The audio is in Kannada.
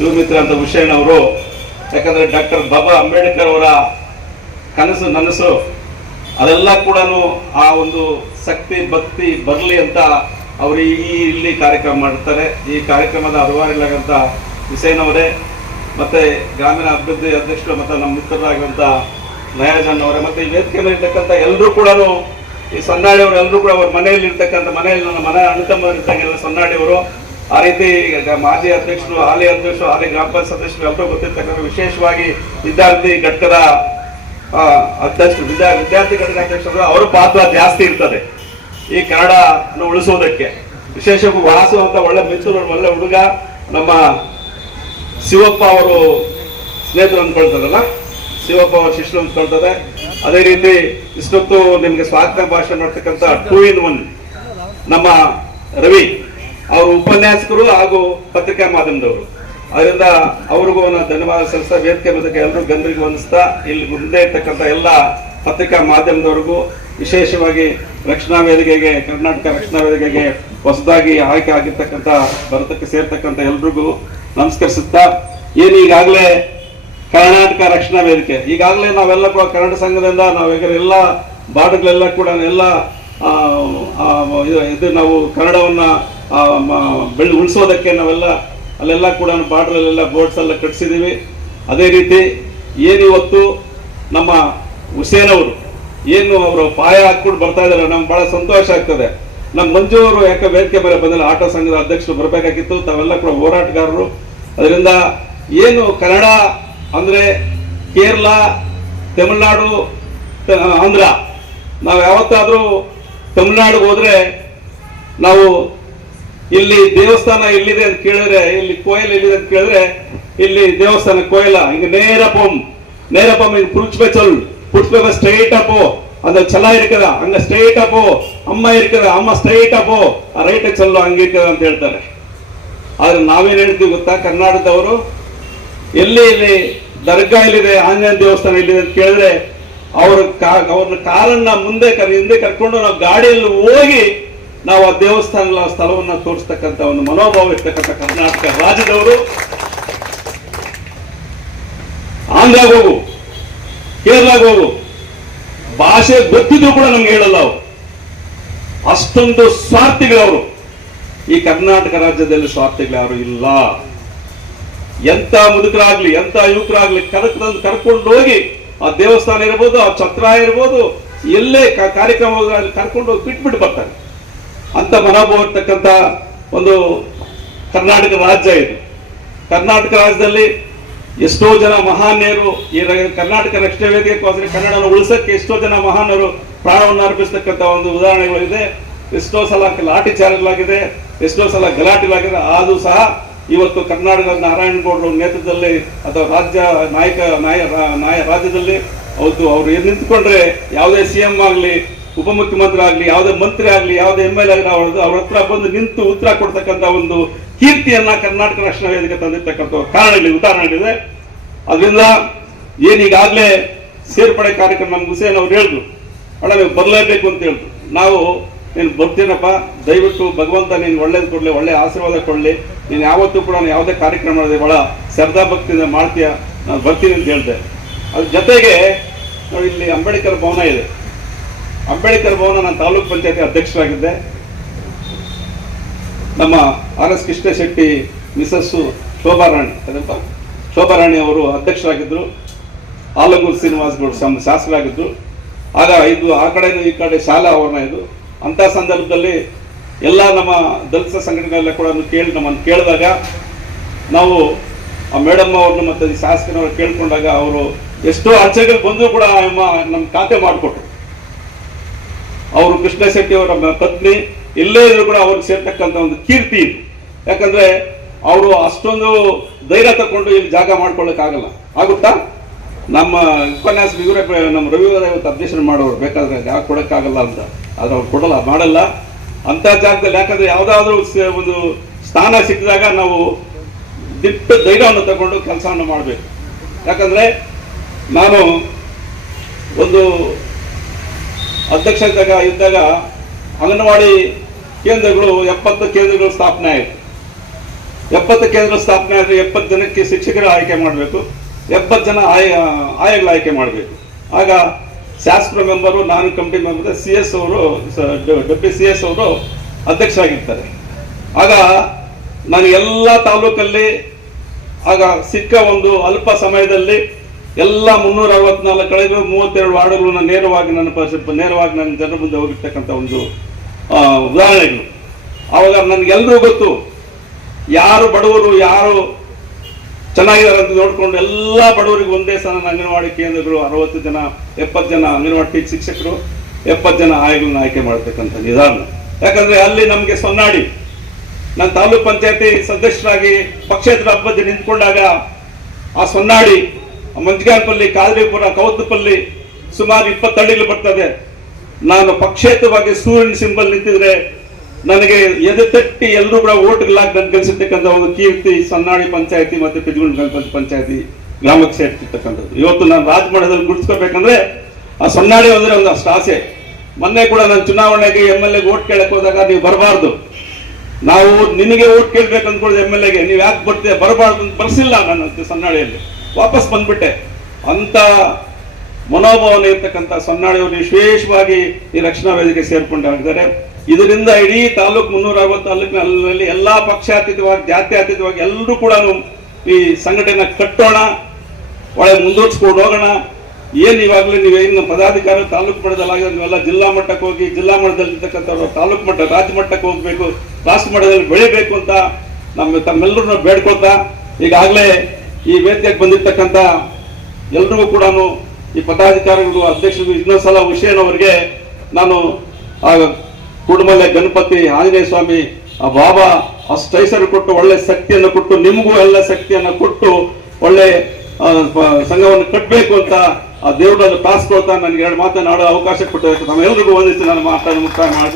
ಯುವಮಿತ್ರ ಅಂತ ಹುಷೇನ್ ಅವರು. ಯಾಕಂದ್ರೆ ಡಾಕ್ಟರ್ ಬಾಬಾ ಅಂಬೇಡ್ಕರ್ ಅವರ ಕನಸು, ನನಸು, ಅದೆಲ್ಲ ಕೂಡ ಆ ಒಂದು ಶಕ್ತಿ, ಭಕ್ತಿ ಬರಲಿ ಅಂತ ಅವರು ಈ ಇಲ್ಲಿ ಕಾರ್ಯಕ್ರಮ ಮಾಡ್ತಾರೆ. ಈ ಕಾರ್ಯಕ್ರಮದ ಅರಿವಾರಿಲಾಗಂತ ಹುಸೇನ್ ಅವರೇ, ಮತ್ತೆ ಗ್ರಾಮೀಣ ಅಭಿವೃದ್ಧಿ ಅಧ್ಯಕ್ಷರು, ಮತ್ತು ನಮ್ಮ ಮಿತ್ರರಾಗಿರುವಂಥ ನಯಾಜನ್ ಅವರೇ, ಮತ್ತೆ ಈ ವೇದಿಕೆ ಮೇಲೆ ಇರ್ತಕ್ಕಂಥ ಎಲ್ಲರೂ ಕೂಡ ಈ ಸೊನ್ನಾಡಿಯವರು ಎಲ್ಲರೂ ಕೂಡ ಅವ್ರ ಮನೆಯಲ್ಲಿ ಇರ್ತಕ್ಕಂಥ ಮನೆಯಲ್ಲಿ ನನ್ನ ಮನೆ ಅಣ್ಣತಮ್ಮರು ತಮ್ಮ ಸೊನ್ನಾಡಿ ಅವರು ಆ ರೀತಿ ಮಾಜಿ ಅಧ್ಯಕ್ಷರು, ಹಾಲಿ ಅಧ್ಯಕ್ಷರು, ಹಾಲಿ ಗ್ರಾಮ ಪಂಚಾಯತ್ ಸದಸ್ಯರು ಎಲ್ಲರೂ ಗೊತ್ತಿರ್ತಕ್ಕಂಥ ವಿಶೇಷವಾಗಿ ವಿದ್ಯಾರ್ಥಿ ಘಟಕದ ಅಧ್ಯಕ್ಷ ವಿದ್ಯಾರ್ಥಿ ಘಟಕ ಅಧ್ಯಕ್ಷರು ಅವರ ಪಾತ್ರ ಜಾಸ್ತಿ ಇರ್ತದೆ ಈ ಕನ್ನಡ ಉಳಿಸೋದಕ್ಕೆ ವಿಶೇಷವಾಗಿ ವಾಸು ಅಂತ ಒಳ್ಳೆ ಮಿತ್ರರು, ಒಳ್ಳೆ ಹುಡುಗ ನಮ್ಮ ಶಿವಪ್ಪ ಅವರು ಸ್ನೇಹಿತರು ಅಂದ್ಕೊಳ್ತಾರಲ್ಲ? ಶಿವಪ್ಪ ಅವರ ಶಿಷ್ಯರು ಅಂದ್ಕೊಳ್ತಾರೆ ಅದೇ ರೀತಿ ಇಷ್ಟೊತ್ತು ನಿಮಗೆ ಸ್ವಾಗತ ಭಾಷಣ ಮಾಡ್ತಕ್ಕಂಥ ಟೂ ಇನ್ ಒನ್ ನಮ್ಮ ರವಿ ಅವರು ಉಪನ್ಯಾಸಕರು ಹಾಗೂ ಪತ್ರಿಕಾ ಮಾಧ್ಯಮದವರು. ಅದರಿಂದ ಅವ್ರಿಗೂ ನಾನು ಧನ್ಯವಾದ ಸಲ್ಲಿಸ್ತಾ ವೇದಿಕೆ ಬಂದಕ್ಕೆ ಎಲ್ಲರೂ ಗಂಧರಿಗೆ ಹೊಂದಿಸ್ತಾ ಇಲ್ಲಿ ಮುಂದೆ ಇರ್ತಕ್ಕಂಥ ಎಲ್ಲ ಪತ್ರಿಕಾ ಮಾಧ್ಯಮದವರಿಗೂ ವಿಶೇಷವಾಗಿ ರಕ್ಷಣಾ ವೇದಿಕೆಗೆ, ಕರ್ನಾಟಕ ರಕ್ಷಣಾ ವೇದಿಕೆಗೆ ಹೊಸದಾಗಿ ಆಯ್ಕೆ ಆಗಿರ್ತಕ್ಕಂಥ ಭಾರತಕ್ಕೆ ಸೇರ್ತಕ್ಕಂಥ ಎಲ್ರಿಗೂ ನಮಸ್ಕರಿಸುತ್ತಾ, ಏನು ಈಗಾಗಲೇ ಕರ್ನಾಟಕ ರಕ್ಷಣಾ ವೇದಿಕೆ. ಈಗಾಗಲೇ ನಾವೆಲ್ಲ ಕೂಡ ಕನ್ನಡ ಸಂಘದಿಂದ ನಾವೀಗ ಎಲ್ಲ ಬಾರ್ಡ್ಗಳೆಲ್ಲ ಕೂಡ ಎಲ್ಲ ಇದು- ನಾವು ಕನ್ನಡವನ್ನ ಬೆಳ್ ಉಳಿಸೋದಕ್ಕೆ ನಾವೆಲ್ಲ, ಅಲ್ಲೆಲ್ಲ ಕೂಡ ಬಾರ್ಡ್ರಲ್ಲೆಲ್ಲ ಬೋರ್ಡ್ಸ್ ಎಲ್ಲ ಕಟ್ಸಿದೀವಿ. ಅದೇ ರೀತಿ ಏನು ಇವತ್ತು ನಮ್ಮ ಹುಸೇನ್ ಅವರು, ಏನು ಅವರು ಪಾಯ ಹಾಕ್ಬಿಟ್ಟು ಬರ್ತಾ ಇದ್ದಾರೆ ನಮ್ಗೆ ಬಹಳ ಸಂತೋಷ ಆಗ್ತದೆ. ನಮ್ಮ ಮಂಜು ಅವರು ಯಾಕೆ ವೇದಿಕೆ ಮೇಲೆ ಬಂದಿಲ್ಲ ಆಟೋ ಸಂಘದ ಅಧ್ಯಕ್ಷರು ಬರಬೇಕಾಗಿತ್ತು, ತಾವೆಲ್ಲ ಕೂಡ ಹೋರಾಟಗಾರರು. ಅದರಿಂದ ಏನು ಕನ್ನಡ ಅಂದ್ರೆ ಕೇರಳ, ತಮಿಳುನಾಡು ಆಂಧ್ರ, ನಾವು ಯಾವತ್ತಾದರೂ ತಮಿಳುನಾಡಿಗೆ ಹೋದ್ರೆ ನಾವು ಇಲ್ಲಿ ದೇವಸ್ಥಾನ ಎಲ್ಲಿದೆ ಅಂತ ಕೇಳಿದ್ರೆ ಇಲ್ಲಿ ಕೋಯಿಲ್ ಎಲ್ಲಿದೆ ಅಂತ ಕೇಳಿದ್ರೆ ಇಲ್ಲಿ ದೇವಸ್ಥಾನ ಕೋಯಿಲ ಹಿಂಗ ನೇರ ಪೊಮ್ நேர பம் புடிச்சுப்பே சொல் புடிச்சுப்பே ஸ்ட்ரைட்டா போ அந்த செல்லா இருக்குதா அங்க ஸ்ட்ரைட்டா போ ಅಮ್ಮ ಇರ್ತದೆ ಅಮ್ಮ ಸ್ಟ್ರೈಟ್ ಪೋ ರೈಟ್ ಚಲ್ಲೋ ಹಂಗಿರ್ತದೆ ಅಂತ ಹೇಳ್ತಾರೆ ಆದ್ರೆ ನಾವೇನ್ ಹೇಳ್ತೀವಿ ಗೊತ್ತಾ ಕರ್ನಾಟಕದವರು ಎಲ್ಲಿ ಇಲ್ಲಿ ದರ್ಗಾ ಎಲ್ಲಿದೆ ಆಂಜನೇಯ ದೇವಸ್ಥಾನ ಎಲ್ಲಿದೆ ಅಂತ ಕೇಳಿದ್ರೆ ಅವ್ರ ಕಾ- ಅವ್ರನ್ನ ಕಾರನ್ನ ಮುಂದೆ ಕರ್ ಹಿಂದೆ ಕರ್ಕೊಂಡು ನಾವು ಗಾಡಿಯಲ್ಲಿ ಹೋಗಿ ನಾವು ಆ ದೇವಸ್ಥಾನಗಳ ಸ್ಥಳವನ್ನು ತೋರಿಸ್ತಕ್ಕಂಥ ಒಂದು ಮನೋಭಾವ ಇರ್ತಕ್ಕಂಥ ಕರ್ನಾಟಕ ರಾಜ್ಯದವರು ಆಂಧ್ರಾಗ ಹೋಗು ಕೇರಳಾಗ ಹೋಗು ಭಾಷೆ ಗೊತ್ತಿದ್ರು ಕೂಡ ನಮ್ಗೆ ಹೇಳಲ್ಲ ಅವರು. ಅಷ್ಟೊಂದು ಸ್ವಾರ್ಥಿಗಳವರು. ಈ ಕರ್ನಾಟಕ ರಾಜ್ಯದಲ್ಲಿ ಸ್ವಾರ್ಥಿಗಳು ಯಾರು ಇಲ್ಲ. ಎಂತ ಮುದುಕರಾಗ್ಲಿ, ಎಂತ ಯುವಕರಾಗ್ಲಿ ಕರ್ಕ ಕರ್ಕೊಂಡು ಹೋಗಿ ಆ ದೇವಸ್ಥಾನ ಇರ್ಬೋದು, ಆ ಛತ್ರ ಇರ್ಬೋದು, ಎಲ್ಲೇ ಕಾರ್ಯಕ್ರಮ ಕರ್ಕೊಂಡು ಹೋಗಿ ಬಿಟ್ಬಿಟ್ಟು ಬರ್ತಾರೆ. ಅಂತ ಮನೋಭಾವ ಇರ್ತಕ್ಕಂಥ ಒಂದು ಕರ್ನಾಟಕ ರಾಜ್ಯ ಇದು. ಕರ್ನಾಟಕ ರಾಜ್ಯದಲ್ಲಿ ಎಷ್ಟೋ ಜನ ಮಹಾನ್ಯರು ಈ ಕರ್ನಾಟಕ ರಕ್ಷಣಾ ವೇದಿಕೆಗೋಸ್ಕರ ಕನ್ನಡವನ್ನು ಉಳಿಸಕ್ಕೆ ಎಷ್ಟೋ ಜನ ಮಹಾನರು ಪ್ರಾಣವನ್ನು ಅರ್ಪಿಸ್ತಕ್ಕಂಥ ಒಂದು ಉದಾಹರಣೆಗಳಿದೆ. ಎಷ್ಟೋ ಸಲ ಲಾಠಿ ಚಾರ್ಜ್ಲಾಗಿದೆ ಎಷ್ಟೋ ಸಲ ಗಲಾಟೆಗಳಾಗಿದೆ. ಆದರೂ ಸಹ ಇವತ್ತು ಕರ್ನಾಟಕದ ನಾರಾಯಣಗೌಡರ ನೇತೃತ್ವದಲ್ಲಿ ಅಥವಾ ರಾಜ್ಯ ನಾಯಕ, ನಾಯ ನಾಯ ರಾಜ್ಯದಲ್ಲಿ ಅವತ್ತು ಅವರು ನಿಂತ್ಕೊಂಡ್ರೆ ಯಾವುದೇ ಸಿ ಎಂ ಆಗಲಿ ಉಪಮುಖ್ಯಮಂತ್ರಿ ಆಗಲಿ ಯಾವುದೇ ಮಂತ್ರಿ ಆಗಲಿ ಯಾವುದೇ ಎಂ ಎಲ್ ಆಗಲಿ ಅವ್ರದ್ದು, ಅವ್ರ ಹತ್ರ ಬಂದು ನಿಂತು ಉತ್ತರ ಕೊಡ್ತಕ್ಕಂಥ ಒಂದು ಕೀರ್ತಿಯನ್ನ ಕರ್ನಾಟಕ ರಕ್ಷಣಾ ವೇದಿಕೆ ತಂದಿರ್ತಕ್ಕಂಥ ಕಾರಣಗಳಿದೆ, ಉದಾಹರಣೆಗಳಿದೆ. ಅದರಿಂದ ಏನೀಗಾಗಲೇ ಸೇರ್ಪಡೆ ಕಾರ್ಯಕ್ರಮ ನಮ್ಗೆ ಹುಸೇನ್ ಅವ್ರು ಹೇಳಿದ್ರು. ಅಣ್ಣ ನೀವು ಬರಲೇಬೇಕು ಅಂತ ಹೇಳಿದ್ರು. ನಾವು ನೀನು ಬರ್ತೀನಪ್ಪ, ದಯವಿಟ್ಟು ಭಗವಂತ ನೀನು ಒಳ್ಳೇದು ಕೊಡಲಿ, ಒಳ್ಳೆ ಆಶೀರ್ವಾದ ಕೊಡಲಿ. ನೀನು ಯಾವತ್ತೂ ಕೂಡ ಯಾವುದೇ ಕಾರ್ಯಕ್ರಮ ಭಾಳ ಶ್ರದ್ಧಾ ಭಕ್ತಿಯಿಂದ ಮಾಡ್ತೀಯ, ನಾನು ಬರ್ತೀನಿ ಅಂತ ಹೇಳಿದೆ. ಅದ್ರ ಜೊತೆಗೆ ನೋಡಿ ಇಲ್ಲಿ ಅಂಬೇಡ್ಕರ್ ಭವನ ಇದೆ. ಅಂಬೇಡ್ಕರ್ ಭವನ ನಾನು ತಾಲೂಕ್ ಪಂಚಾಯತಿ ಅಧ್ಯಕ್ಷರಾಗಿದ್ದೆ. ನಮ್ಮ R S Krishna Shetty, Mrs Shobharani ಅದಪ್ಪ Shobharani ಅವರು ಅಧ್ಯಕ್ಷರಾಗಿದ್ದರು ಆಲಂಗೂರು ಶ್ರೀನಿವಾಸ್ ಗೌಡ್ ಸಮ ಶಾಸಕರಾಗಿದ್ದರು ಆಗ ಇದು ಆ ಕಡೆನೂ ಈ ಕಡೆ ಶಾಲಾ ಆವರಣ ಇದು. ಅಂಥ ಸಂದರ್ಭದಲ್ಲಿ ಎಲ್ಲ ನಮ್ಮ ದಲಿತ ಸಂಘಟನೆಗಳೆಲ್ಲ ಕೂಡ ಕೇಳಿ ನಮ್ಮನ್ನು ಕೇಳಿದಾಗ ನಾವು ಆ ಮೇಡಮ್ ಅವ್ರನ್ನ ಮತ್ತೆ ಶಾಸಕನವ್ರು ಕೇಳಿಕೊಂಡಾಗ ಕೇಳ್ಕೊಂಡಾಗ ಅವರು ಎಷ್ಟೋ ಅರ್ಚೆಗಳು ಬಂದರೂ ಕೂಡ ನಮ್ಮ ನಮ್ಮ ಖಾತೆ ಮಾಡಿಕೊಟ್ರು. ಅವರು ಕೃಷ್ಣ ಶೆಟ್ಟಿ ಅವರ ಪತ್ನಿ, ಇಲ್ಲೇ ಇದ್ರು ಕೂಡ ಅವ್ರಿಗೆ ಸೇರ್ತಕ್ಕಂಥ ಒಂದು ಕೀರ್ತಿ ಇದು. ಯಾಕಂದ್ರೆ ಅವರು ಅಷ್ಟೊಂದು ಧೈರ್ಯ ತಕೊಂಡು ಇಲ್ಲಿ ಜಾಗ ಮಾಡ್ಕೊಳ್ಳೋಕ್ಕಾಗಲ್ಲ. ಆಗುತ್ತಾ? ನಮ್ಮ ಉಪನ್ಯಾಸ ವಿವರ ನಮ್ಮ ರವಿವಾರ ಇವತ್ತು ಅಬ್ಜೆಕ್ಷನ್ ಮಾಡೋರು, ಬೇಕಾದ್ರೆ ಜಾಗ ಕೊಡೋಕ್ಕಾಗಲ್ಲ ಅಂತ. ಆದ್ರೆ ಅವ್ರು ಕೊಡಲ್ಲ, ಮಾಡಲ್ಲ. ಅಂತ ಜಾಗದಲ್ಲಿ ಯಾಕಂದ್ರೆ ಯಾವುದಾದ್ರೂ ಒಂದು ಸ್ಥಾನ ಸಿಕ್ಕಿದಾಗ ನಾವು ದಿಟ್ಟ ಧೈರ್ಯವನ್ನು ತಗೊಂಡು ಕೆಲಸವನ್ನು ಮಾಡಬೇಕು. ಯಾಕಂದ್ರೆ ನಾನು ಒಂದು ಅಧ್ಯಕ್ಷ ಇದ್ದಾಗ ಇದ್ದಾಗ ಅಂಗನವಾಡಿ ಕೇಂದ್ರಗಳು ಎಪ್ಪತ್ತು ಕೇಂದ್ರಗಳು ಸ್ಥಾಪನೆ ಆಯಿತು. ಎಪ್ಪತ್ತು ಕೇಂದ್ರ ಸ್ಥಾಪನೆ ಆದರೆ ಎಪ್ಪತ್ತು ಜನಕ್ಕೆ ಶಿಕ್ಷಕರ ಆಯ್ಕೆ ಮಾಡಬೇಕು. ಎಪ್ಪತ್ತು ಜನ ಆಯ, ಆಯಗಳ ಆಯ್ಕೆ ಮಾಡಬೇಕು. ಆಗ ಶಾಸಕರ ಮೆಂಬರು, ನಾನು ಕಮಿಟಿ ಮೆಂಬರ್, ಸಿ ಎಸ್ ಅವರು ಡೆಪ್ಟಿ ಸಿ ಎಸ್ ಅವರು ಅಧ್ಯಕ್ಷರಾಗಿರ್ತಾರೆ. ಆಗ ನಾನು ಎಲ್ಲ ತಾಲೂಕಲ್ಲಿ, ಆಗ ಸಿಕ್ಕ ಒಂದು ಅಲ್ಪ ಸಮಯದಲ್ಲಿ ಎಲ್ಲ ಮುನ್ನೂರ ಅರವತ್ನಾಲ್ಕು ಕಳೆದು ಮೂವತ್ತೆರಡು ವಾರ್ಡುಗಳನ್ನ ನೇರವಾಗಿ ನನ್ನ ನೇರವಾಗಿ ನನ್ನ ಜನರ ಮುಂದೆ ಹೋಗಿರ್ತಕ್ಕಂಥ ಒಂದು ಉದಾಹರಣೆಗಳು. ಆವಾಗ ನನಗೆಲ್ಲರೂ ಗೊತ್ತು, ಯಾರು ಬಡವರು, ಯಾರು ಚೆನ್ನಾಗಿದ್ದಾರೆ ಅಂತ ನೋಡಿಕೊಂಡು ಎಲ್ಲ ಬಡವರಿಗೆ ಒಂದೇ ಸಲ ಅಂಗನವಾಡಿ ಕೇಂದ್ರಗಳು, ಅರವತ್ತು ಜನ, ಎಪ್ಪತ್ತು ಜನ ಅಂಗನವಾಡಿ ಶಿಕ್ಷಕರು, ಎಪ್ಪತ್ತು ಜನ ಆಯ್ಗಳನ್ನ ಆಯ್ಕೆ ಮಾಡತಕ್ಕಂಥ ನಿಧಾನ. ಯಾಕಂದ್ರೆ ಅಲ್ಲಿ ನಮಗೆ ಸೊನ್ನಾಡಿ, ನಾನು ತಾಲೂಕ್ ಪಂಚಾಯತಿ ಸದಸ್ಯರಾಗಿ ಪಕ್ಷೇತರ ಹಬ್ಬದ ನಿಂತ್ಕೊಂಡಾಗ ಆ ಸೊನ್ನಾಡಿ ಮಂಜಗಾನಪಲ್ಲಿ ಕಾದ್ರಿಪುರ ಕವತ್ತುಪಲ್ಲಿ ಸುಮಾರು ಇಪ್ಪತ್ತು ಹಳ್ಳಿಗಳು ಬರ್ತದೆ. ನಾನು ಪಕ್ಷೇತವಾಗಿ ಸೂರ್ಯನ ಸಿಂಬಲ್ ನಿಂತಿದ್ರೆ ನನಗೆ ಎದೆ ತಟ್ಟಿ ಎಲ್ಲರೂ ಕೂಡ ಓಟ್ಗಳಾಗಿ ನನ್ಗೆ ಗಳಿಸಿರ್ತಕ್ಕಂಥ ಒಂದು ಕೀರ್ತಿ ಸನ್ನಾಡಿ ಪಂಚಾಯತಿ ಮತ್ತೆ ಪಿಜ್ಗುಂಡ್ ಪಂಚಾಯತಿ ಗ್ರಾಮಕ್ಕೆ ಸೇರ್ತಿರ್ತಕ್ಕಂಥದ್ದು. ಇವತ್ತು ನಾನು ರಾಜಮಠದಲ್ಲಿ ಗುರುತಿಸ್ಕೋಬೇಕಂದ್ರೆ ಆ ಸೊನ್ನಾಡಿ ಅಂದ್ರೆ ಒಂದು ಅಷ್ಟು ಆಸೆ. ಮೊನ್ನೆ ಕೂಡ ನಾನು ಚುನಾವಣೆಗೆ ಎಂ ಎಲ್ ಎಗೆ ಓಟ್ ಕೇಳಕ್ ಹೋದಾಗ ನೀವು ಬರಬಾರ್ದು. ನಾವು ನಿನಗೆ ಓಟ್ ಕೇಳ್ಬೇಕು ಅಂದ್ಕೊಳ್ಳೋದು ಎಂ ಎಲ್ ಎಗೆ ನೀವು ಯಾಕೆ ಬರ್ತೀಯ? ಬರಬಾರ್ದು ಅಂತ ಬರ್ಸಿಲ್ಲ ನಾನು ಸೊನ್ನಾಳಿಯಲ್ಲಿ. ವಾಪಸ್ ಬಂದ್ಬಿಟ್ಟೆ. ಅಂತ ಮನೋಭಾವನೆ ಇರ್ತಕ್ಕಂಥ ಸೊನ್ನಾಳಿಯವರು ವಿಶೇಷವಾಗಿ ಈ ರಕ್ಷಣಾ ವೇದಿಕೆ ಸೇರ್ಕೊಂಡಾಗಿದ್ದಾರೆ ಇದರಿಂದ ಇಡೀ ತಾಲೂಕು ಮುನ್ನೂರ ಅರವತ್ತು ತಾಲೂಕಿನಲ್ಲಿ ಎಲ್ಲಾ ಪಕ್ಷಾತೀತವಾಗಿ, ಜಾತ್ಯಾತೀತವಾಗಿ ಎಲ್ಲರೂ ಕೂಡ ಈ ಸಂಘಟನೆ ಕಟ್ಟೋಣ, ಒಳ್ಳೆ ಮುಂದುವರ್ಸ್ಕೊಂಡು ಹೋಗೋಣ. ಏನು ಇವಾಗಲೇ ನೀವೇನು ಪದಾಧಿಕಾರಿ ತಾಲೂಕು ಮಟ್ಟದಲ್ಲಿ ನೀವೆಲ್ಲ ಜಿಲ್ಲಾ ಮಟ್ಟಕ್ಕೆ ಹೋಗಿ, ಜಿಲ್ಲಾ ಮಟ್ಟದಲ್ಲಿ ಇರ್ತಕ್ಕಂಥವ್ರು ತಾಲೂಕು ಮಟ್ಟ, ರಾಜ್ಯ ಮಟ್ಟಕ್ಕೆ ಹೋಗಬೇಕು, ರಾಷ್ಟ್ರ ಮಟ್ಟದಲ್ಲಿ ಬೆಳಿಬೇಕು ಅಂತ ನಮ್ಮ ತಮ್ಮೆಲ್ಲರನ್ನ ಬೇಡ್ಕೊಳ್ತಾ, ಈಗಾಗಲೇ ಈ ವೇದಿಕೆಗೆ ಬಂದಿರ್ತಕ್ಕಂಥ ಎಲ್ರಿಗೂ ಕೂಡ ಈ ಪದಾಧಿಕಾರಿಗಳು, ಅಧ್ಯಕ್ಷರು ಇನ್ನೊಂದು ಸಲ ಹುಷೇನ್ ಅವರಿಗೆ ನಾನು ಆ ಕುಡುಮಲೆ ಗಣಪತಿ ಆಂಜನೇಯ ಸ್ವಾಮಿ, ಆ ಬಾಬಾ ಅಷ್ಟು ಐಸರು ಕೊಟ್ಟು ಒಳ್ಳೆ ಶಕ್ತಿಯನ್ನು ಕೊಟ್ಟು, ನಿಮಗೂ ಎಲ್ಲ ಶಕ್ತಿಯನ್ನು ಕೊಟ್ಟು ಒಳ್ಳೆ ಸಂಘವನ್ನು ಕಟ್ಟಬೇಕು ಅಂತ ಆ ದೇವರನ್ನು ಕಾಸ್ಕೊಳ್ತಾ ನನಗೆ ಎರಡು ಮಾತನಾಡೋ ಅವಕಾಶ ಕೊಟ್ಟಿದ್ದಕ್ಕೆ ತಮ್ಮೆಲ್ಲರಿಗೂ ವಂದಿಸಿ ನಾನು ಮಾತಾಡಿ ಮುಕ್ತಾಯ ಮಾಡ್ತೀನಿ.